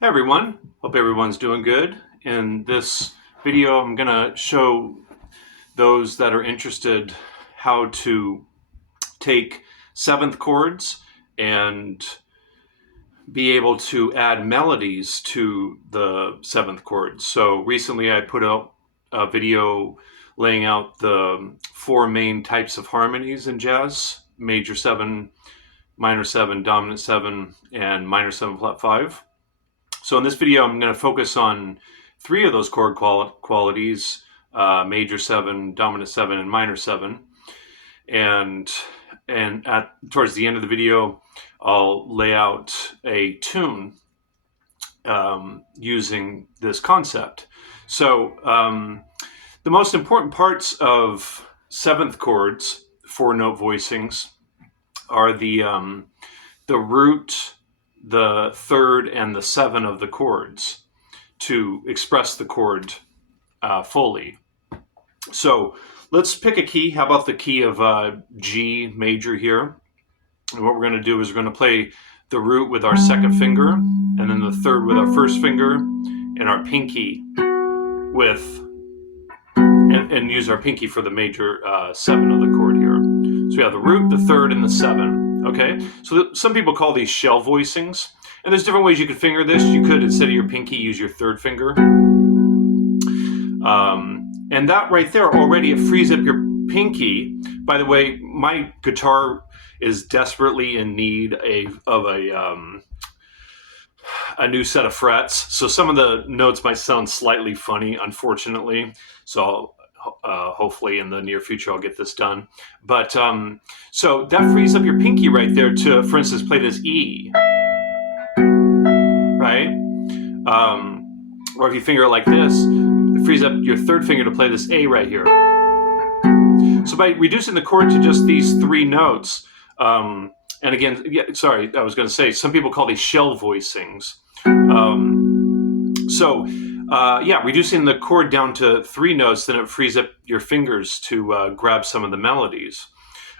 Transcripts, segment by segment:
Hey everyone, hope everyone's doing good. In this video, I'm going to show those that are interested how to take seventh chords and be able to add melodies to the seventh chords. So recently I put out a video laying out the four main types of harmonies in jazz: major seven, minor seven, dominant seven, and minor seven flat five. So in this video, I'm going to focus on three of those chord qualities: major seven, dominant seven, and minor seven. And towards the end of the video, I'll lay out a tune using this concept. So the most important parts of seventh chords, four note voicings, are the root, the third, and the seven of the chords to express the chord fully. So let's pick a key. How about the key of G major here? And what we're going to do is we're going to play the root with our second finger, and then the third with our first finger, and our pinky with, and use our pinky for the major seven of the chord here. So we have the root, the third, and the seven. Okay, so some people call these shell voicings, and there's different ways you could finger this. You could, instead of your pinky, use your third finger. And that right there already, it frees up your pinky. By the way, my guitar is desperately in need of a new set of frets. So some of the notes might sound slightly funny, unfortunately. So hopefully in the near future I'll get this done. But so that frees up your pinky right there to, for instance, play this E, right? Or if you finger it like this, it frees up your third finger to play this A right here. So by reducing the chord to just these three notes, and again, sorry, I was going to say, some people call these shell voicings. Reducing the chord down to three notes, then it frees up your fingers to grab some of the melodies.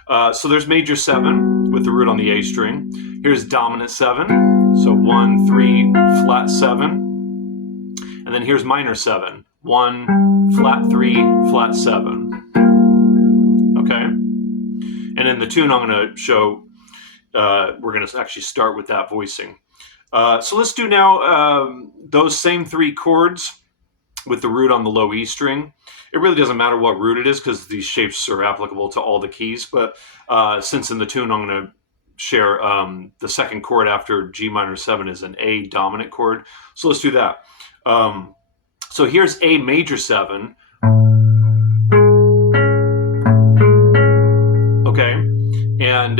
So there's major seven with the root on the A string. Here's dominant seven, so 1, 3, flat seven. And then here's minor seven, 1, flat 3, flat 7. Okay? And in the tune I'm going to show, we're going to actually start with that voicing. So let's do now those same three chords with the root on the low E string. It really doesn't matter what root it is because these shapes are applicable to all the keys. But since in the tune I'm going to share the second chord after G minor 7 is an A dominant chord. So let's do that. So here's A major 7. Okay. And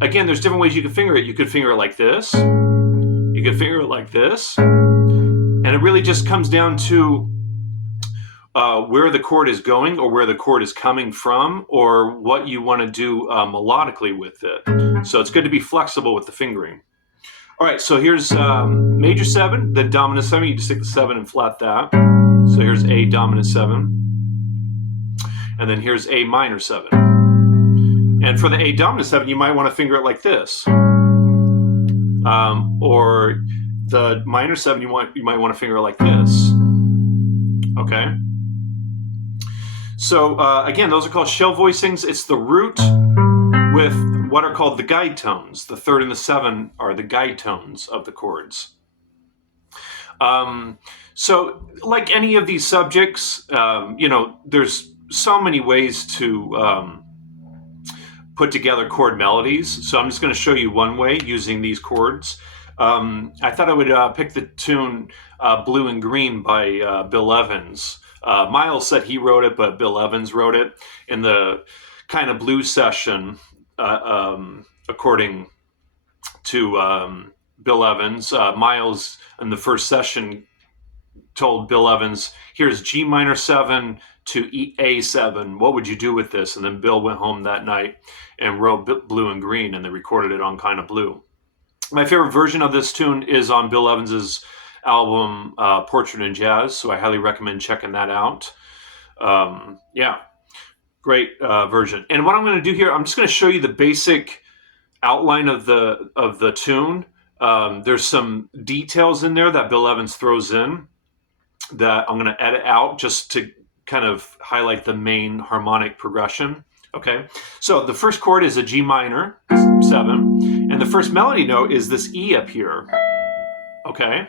again, there's different ways you can finger it. You could finger it like this. You could finger it like this. And it really just comes down to where the chord is going or where the chord is coming from or what you want to do melodically with it. So it's good to be flexible with the fingering. All right, so here's major 7, the dominant 7. You just take the 7 and flat that. So here's A dominant 7. And then here's A minor 7. And for the A dominant 7, you might want to finger it like this. Or the minor 7, you might want to finger it like this. Okay? So again, those are called shell voicings. It's the root with what are called the guide tones. The third and the 7 are the guide tones of the chords. So like any of these subjects, there's so many ways to put together chord melodies. So I'm just going to show you one way using these chords. I thought I would pick the tune Blue and Green by Bill Evans. Miles said he wrote it, but Bill Evans wrote it in the kind of blues session. According to Bill Evans, Miles in the first session told Bill Evans, here's G minor 7 to A7. What would you do with this? And then Bill went home that night and wrote Blue and Green, and they recorded it on Kind of Blue. My favorite version of this tune is on Bill Evans's album Portrait in Jazz, so I highly recommend checking that out. Great version. And what I'm going to do here, I'm just going to show you the basic outline of the tune. There's some details in there that Bill Evans throws in that I'm going to edit out just to kind of highlight the main harmonic progression. Okay, so the first chord is a G minor 7, and the first melody note is this E up here. Okay,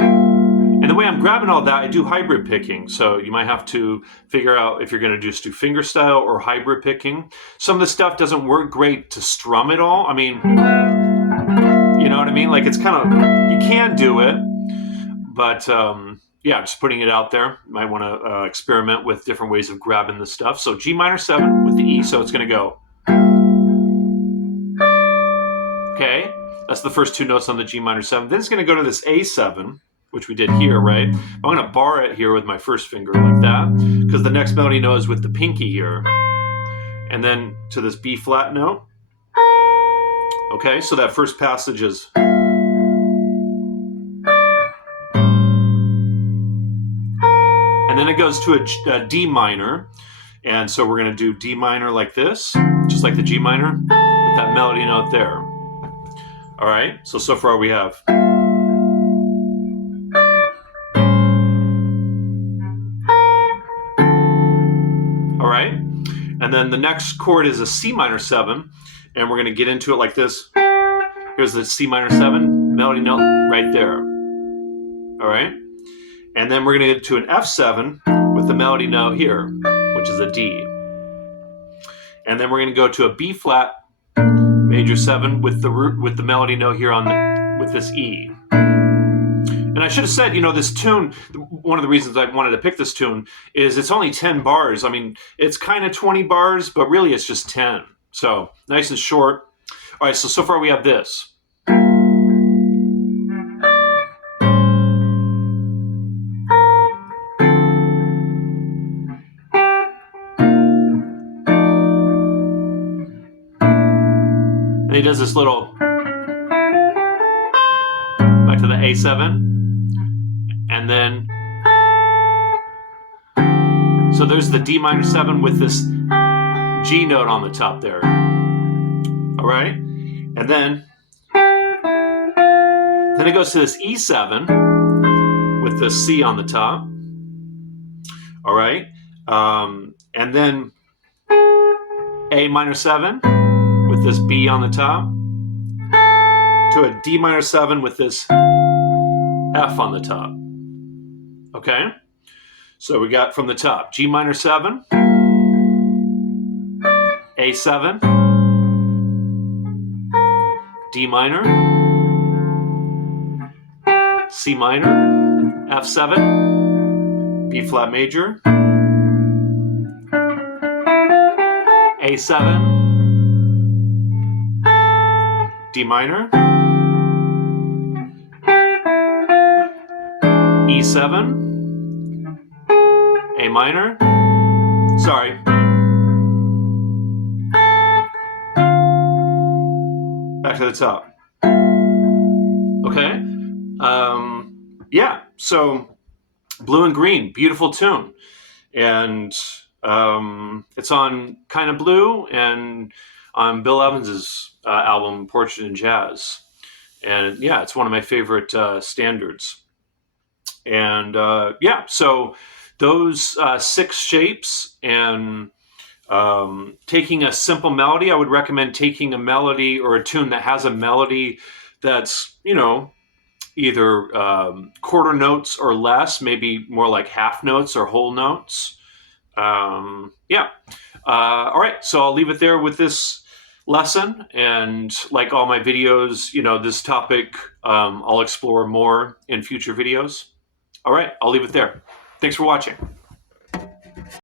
and the way I'm grabbing all that, I do hybrid picking. So you might have to figure out if you're going to just do finger style or hybrid picking. Some of the stuff doesn't work great to strum it all. I mean, you know what I mean? Like, it's kind of, you can do it, but yeah, just putting it out there. You might want to experiment with different ways of grabbing this stuff. So G minor 7 with the E, so it's going to go. Okay, that's the first two notes on the G minor 7. Then it's going to go to this A7, which we did here, right? I'm going to bar it here with my first finger like that, because the next melody note is with the pinky here. And then to this B flat note. Okay, so that first passage is... And then it goes to a D minor. And so we're going to do D minor like this, just like the G minor, with that melody note there. All right, so far we have... All right, and then the next chord is a C minor 7, and we're going to get into it like this. Here's the C minor 7 melody note right there. All right, and then we're going to get to an F7 with the melody note here, which is a D. And then we're going to go to a B flat major 7 with the melody note here with this E. And I should have said, you know, this tune, one of the reasons I wanted to pick this tune is it's only 10 bars. I mean, it's kind of 20 bars, but really it's just 10. So nice and short. All right, so far we have this. And he does this little, back to the A7. And then, so there's the D minor 7 with this G note on the top there. All right, and then it goes to this E7 with the C on the top. All right, and then A minor 7 with this B on the top to a D minor 7 with this F on the top. Okay, so we got from the top G minor 7, A7, D minor, C minor, F7, B flat major, A7, D minor, E7, A minor, sorry, back to the top. Okay, yeah, so Blue and Green, beautiful tune. And it's on Kind of Blue and on Bill Evans's album Portrait in Jazz. And yeah, it's one of my favorite standards. And yeah, so those 6 shapes, and taking a simple melody, I would recommend taking a melody or a tune that has a melody that's, you know, either quarter notes or less, maybe more like half notes or whole notes. Yeah. All right, so I'll leave it there with this lesson. And like all my videos, you know, this topic I'll explore more in future videos. All right, I'll leave it there. Thanks for watching.